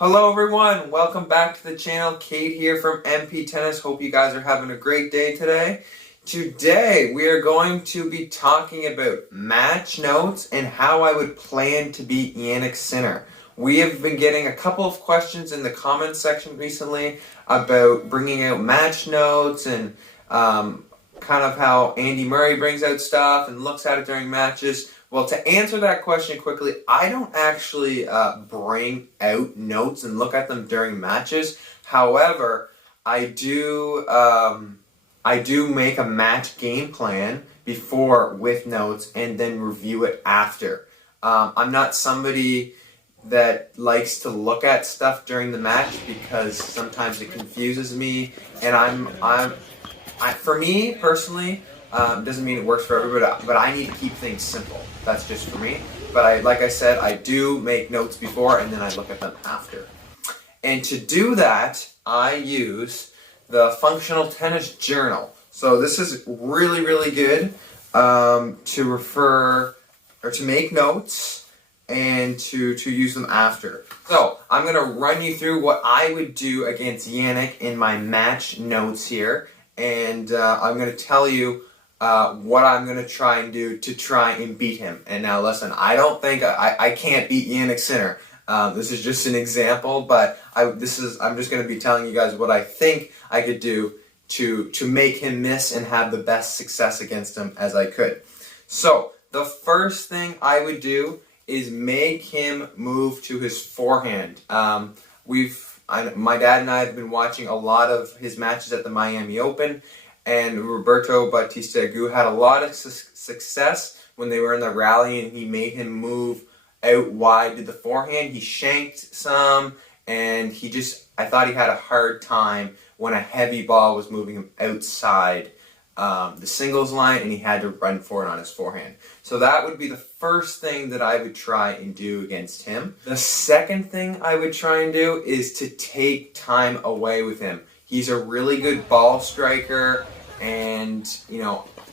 Hello everyone, welcome back to the channel. Cade here from MP Tennis. Hope you guys are having a great day today. Today we are going to be talking about match notes and how I would plan to beat Jannik Sinner. We have been getting a couple of questions in the comments section recently about bringing out match notes and kind of how Andy Murray brings out stuff and looks at it during matches. Well, to answer that question quickly, I don't actually bring out notes and look at them during matches. However, I do make a match game plan before with notes and then review it after. I'm not somebody that likes to look at stuff during the match because sometimes it confuses me, and for me personally. Doesn't mean it works for everybody, but I need to keep things simple. That's just for me. But like I said, I do make notes before and then I look at them after. And to do that, I use the Functional Tennis Journal. So this is really, really good to refer or to make notes and to use them after. So I'm going to run you through what I would do against Jannik in my match notes here. And I'm going to tell you what I'm going to try and do to try and beat him. And now listen, I don't think I can't beat Jannik Sinner. This is just an example, but I'm just going to be telling you guys what I think I could do to make him miss and have the best success against him as I could. So the first thing I would do is make him move to his forehand. My dad and I have been watching a lot of his matches at the Miami Open, and Roberto Bautista Agut had a lot of success when they were in the rally, and he made him move out wide to the forehand. He shanked some, and I thought he had a hard time when a heavy ball was moving him outside the singles line, and he had to run for it on his forehand. So that would be the first thing that I would try and do against him. The second thing I would try and do is to take time away with him. He's a really good ball striker, and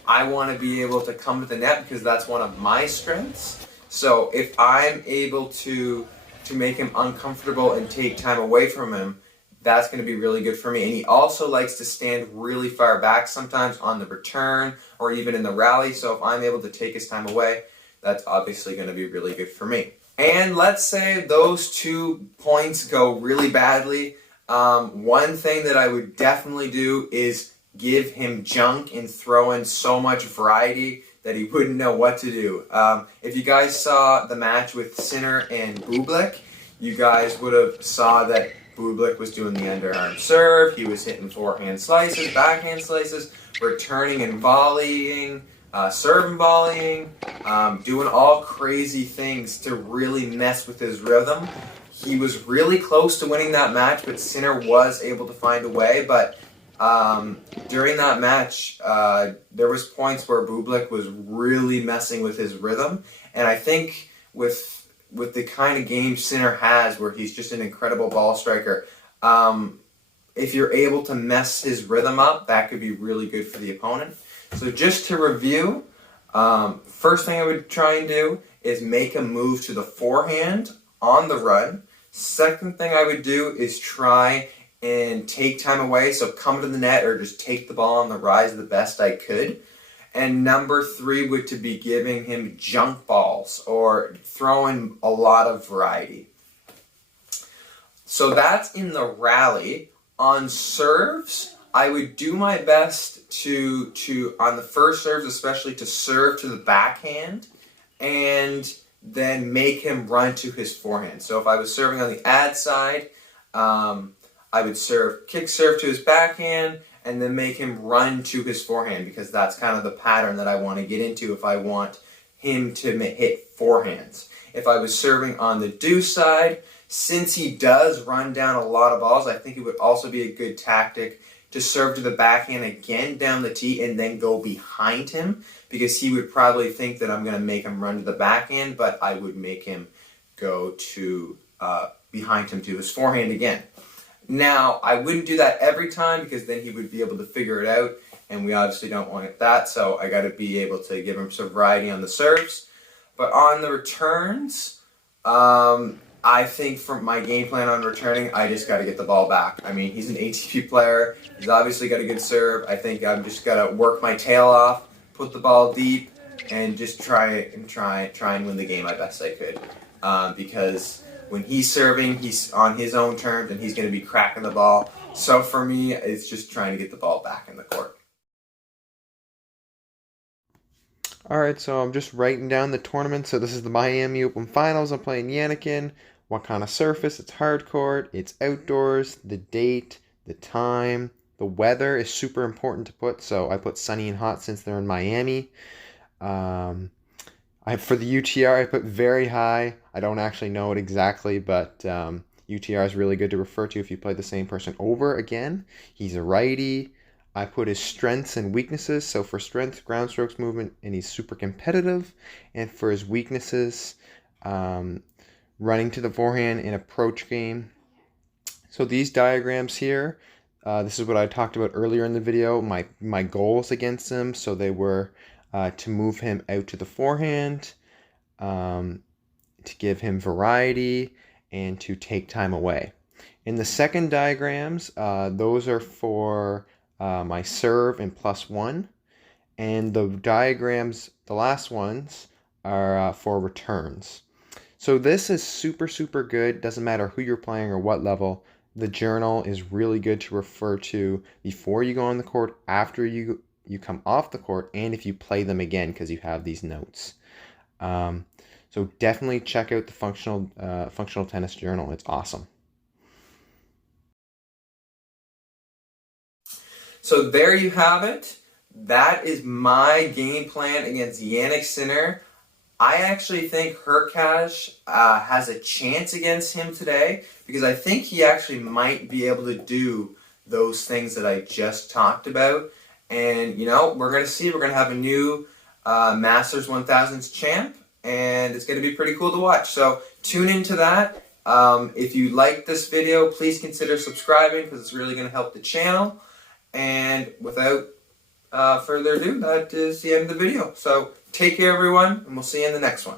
I want to be able to come to the net because that's one of my strengths. So if I'm able to make him uncomfortable and take time away from him, that's going to be really good for me. And he also likes to stand really far back sometimes on the return or even in the rally. So if I'm able to take his time away, that's obviously going to be really good for me. And let's say those 2 points go really badly. One thing that I would definitely do is give him junk and throw in so much variety that he wouldn't know what to do. If you guys saw the match with Sinner and Bublik, you guys would have saw that Bublik was doing the underarm serve, he was hitting forehand slices, backhand slices, returning and volleying, serve and volleying, doing all crazy things to really mess with his rhythm. He was really close to winning that match, but Sinner was able to find a way. But during that match, there was points where Bublik was really messing with his rhythm. And I think with the kind of game Sinner has, where he's just an incredible ball striker, if you're able to mess his rhythm up, that could be really good for the opponent. So just to review, first thing I would try and do is make him move to the forehand on the run. Second thing I would do is try and take time away, so come to the net or just take the ball on the rise the best I could. And number 3 would to be giving him junk balls or throwing a lot of variety. So that's in the rally. On serves, I would do my best to on the first serves especially, to serve to the backhand and then make him run to his forehand. So if I was serving on the ad side, I would kick serve to his backhand and then make him run to his forehand, because that's kind of the pattern that I want to get into if I want him to hit forehands. If I was serving on the do side, since he does run down a lot of balls, I think it would also be a good tactic to serve to the backhand again down the tee and then go behind him, because he would probably think that I'm going to make him run to the backhand, but I would make him go to behind him to his forehand again. Now, I wouldn't do that every time because then he would be able to figure it out, and we obviously don't want that, so I got to be able to give him some variety on the serves. But on the returns, I think for my game plan on returning, I just got to get the ball back. I mean, he's an ATP player. He's obviously got a good serve. I think I'm just got to work my tail off, put the ball deep, and just try and win the game my best I could. Because when he's serving, he's on his own terms, and he's going to be cracking the ball. So for me, it's just trying to get the ball back in the court. Alright, so I'm just writing down the tournament. So this is the Miami Open Finals. I'm playing Jannik in. What kind of surface? It's hard court. It's outdoors. The date, the time, the weather is super important to put. So I put sunny and hot since they're in Miami. For the UTR, I put very high. I don't actually know it exactly, but UTR is really good to refer to if you play the same person over again. He's a righty. I put his strengths and weaknesses. So for strength, ground strokes movement, and he's super competitive. And for his weaknesses, running to the forehand and approach game. So these diagrams here, this is what I talked about earlier in the video, my goals against him. So they were to move him out to the forehand, to give him variety, and to take time away. In the second diagrams, those are for my serve and +1. And the diagrams, the last ones, are for returns. So this is super, super good. Doesn't matter who you're playing or what level. The journal is really good to refer to before you go on the court, after you come off the court, and if you play them again because you have these notes. So definitely check out the functional tennis journal. It's awesome. So there you have it. That is my game plan against Jannik Sinner. I actually think Hurkacz has a chance against him today because I think he actually might be able to do those things that I just talked about. And, we're going to see. We're going to have a new Masters 1000s champ, and it's going to be pretty cool to watch. So tune into that. If you like this video, please consider subscribing because it's really going to help the channel. And without further ado, that is the end of the video. So take care, everyone, and we'll see you in the next one.